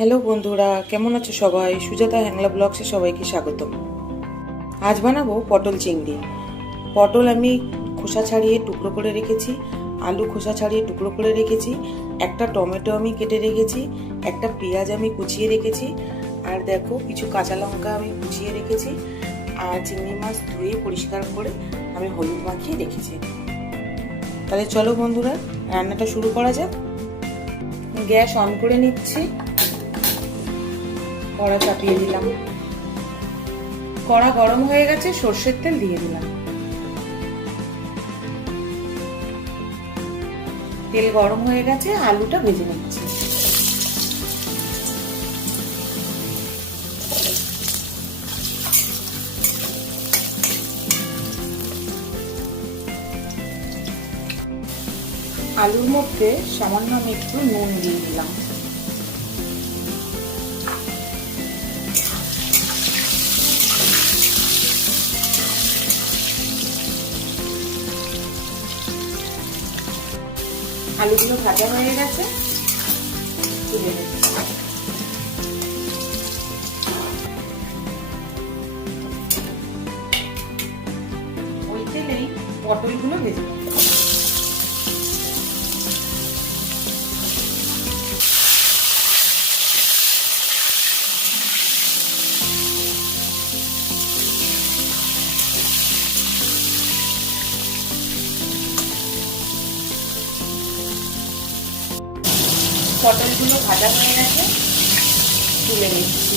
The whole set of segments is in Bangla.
হ্যালো বন্ধুরা, কেমন আছো সবাই? সুজাতা হ্যাংলা ব্লগসে সবাইকে স্বাগতম। আজ বানাবো পটল চিংড়ি। পটল আমি খোসা ছাড়িয়ে টুকরো করে রেখেছি, আলু খোসা ছাড়িয়ে টুকরো করে রেখেছি, একটা টমেটো আমি কেটে রেখেছি, একটা পেঁয়াজ আমি কুচিয়ে রেখেছি, আর দেখো কিছু কাঁচা লঙ্কা আমি কুচিয়ে রেখেছি, আর চিংড়ি মাছ ধুয়ে পরিষ্কার করে আমি হলুদ মাখিয়ে রেখেছি। তাহলে চলো বন্ধুরা, রান্নাটা শুরু করা যাক। গ্যাস অন করে নিচ্ছি, কড়া চাপিয়ে দিলাম, কড়া গরম হয়ে গেছে, সর্ষের তেল দিয়ে দিলাম। তেল গরম হয়ে গেছে, আলুটা ভেজে নিচ্ছি। আলুর মধ্যে সামান্য আমি একটু নুন দিয়ে দিলাম। আলুগুলো ভাজা হয়ে গেছে, তুলে নিচ্ছি। ওই তেলেই পটলগুলো ভেজে নিচ্ছি। পটলগুলো ভাজা হয়ে গেছে, তুলে নিচ্ছি।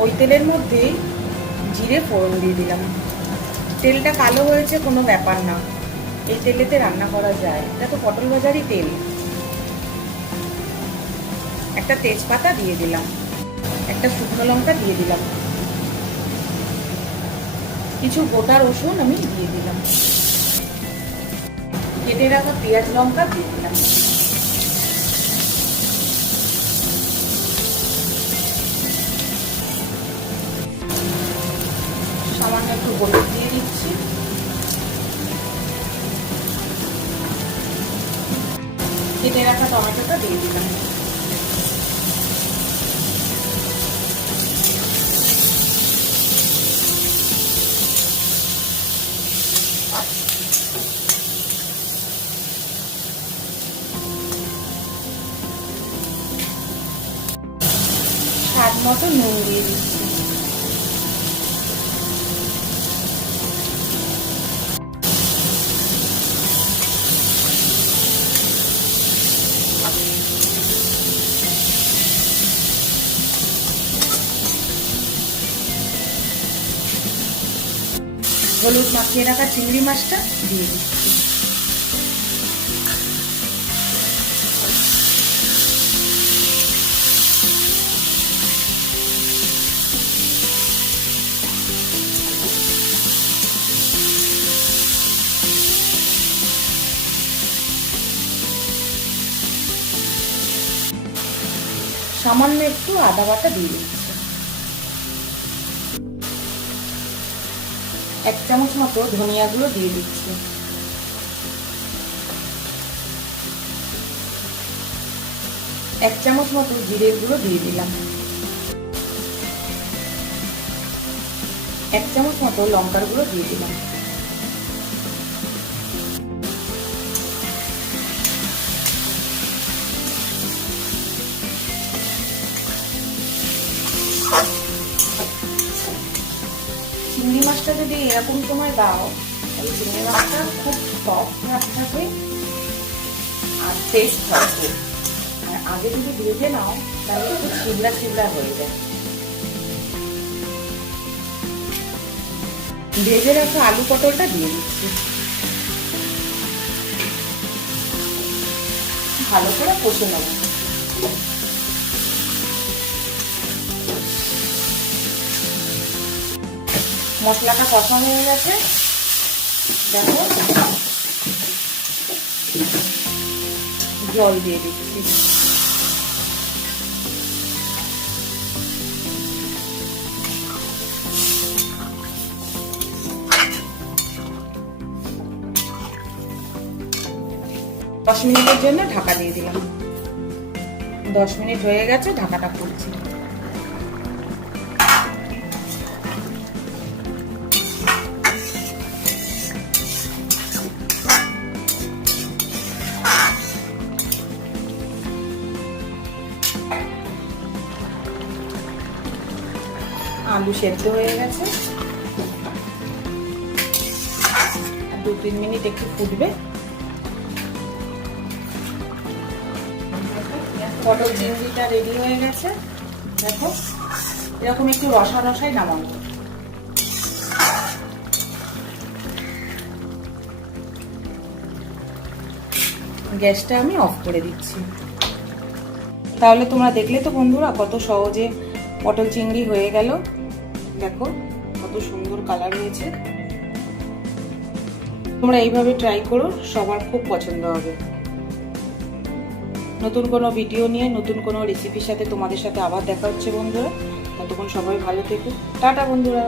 ওই তেলের মধ্যে জিরে ফোড়ন দিয়ে দিলাম। তেলটা কালো হয়েছে কোনো ব্যাপার না, এই তেলেতে রান্না করা যায়, এটা তো পটল ভাজারই তেল। একটা তেজপাতা দিয়ে দিলাম, একটা শুকনো লঙ্কা দিয়ে দিলাম, কিছু গোটা রসুন আমি দিয়ে দিলাম, কেটে রাখা পেঁয়াজ লঙ্কা দিয়ে দিলাম। সামান্য একটু হলুদ দিয়ে দিচ্ছি, কেটে রাখা টমেটোটা দিয়ে দিলাম। স্বাদ মতো নুন দিয়ে দিচ্ছি। হলুদ মাখিয়ে রাখা চিংড়ি মাছটা দিয়ে দিচ্ছি। সামান্য একটু আদা বাটা দিয়ে দিচ্ছি। 1 চামচ মতো ধনিয়া গুঁড়ো দিয়ে দিচ্ছি। 1 চামচ মতো জিরের গুঁড়ো দিয়ে দিলাম। 1 চামচ মতো লঙ্কার গুঁড়ো দিয়ে দিলাম। চিংড়ি মাছটা যদি এরকম সময় দাও, তাহলে চিংড়ি মাছটা খুব সফট থাকে আর টেস্ট থাকে। আর আগে যদি ভেজে নাও তাহলে একটু ছিবড়া ছিবড়া হয়ে যায়। ভেজে রাখা আলু পটলটা দিয়ে দিচ্ছি, ভালো করে কষে নেব। মশলাটা কষা হয়ে গেছে, দেখো জল দিয়ে দিচ্ছি। 10 মিনিটের জন্য ঢাকা দিয়ে দিলাম। 10 মিনিট হয়ে গেছে, ঢাকাটা খুলছি। আলু সেদ্ধ হয়ে গেছে, 2-3 মিনিট একটু ফুটবে। পটল চিংড়িটা রেডি হয়ে গেছে। দেখো এরকম একটু রসা রসাই নামাবো। গ্যাসটা আমি অফ করে দিচ্ছি। তাহলে তোমরা দেখলে তো বন্ধুরা কত সহজে পটল চিংড়ি হয়ে গেল। দেখো কত সুন্দর কালার হয়েছে। তোমরা এইভাবে ট্রাই করো, সবার খুব পছন্দ হবে। নতুন কোনো ভিডিও নিয়ে নতুন কোনো রেসিপির সাথে তোমাদের সাথে আবার দেখা হচ্ছে বন্ধুরা। ততক্ষণ সবাই ভালো থেকো। টাটা বন্ধুরা।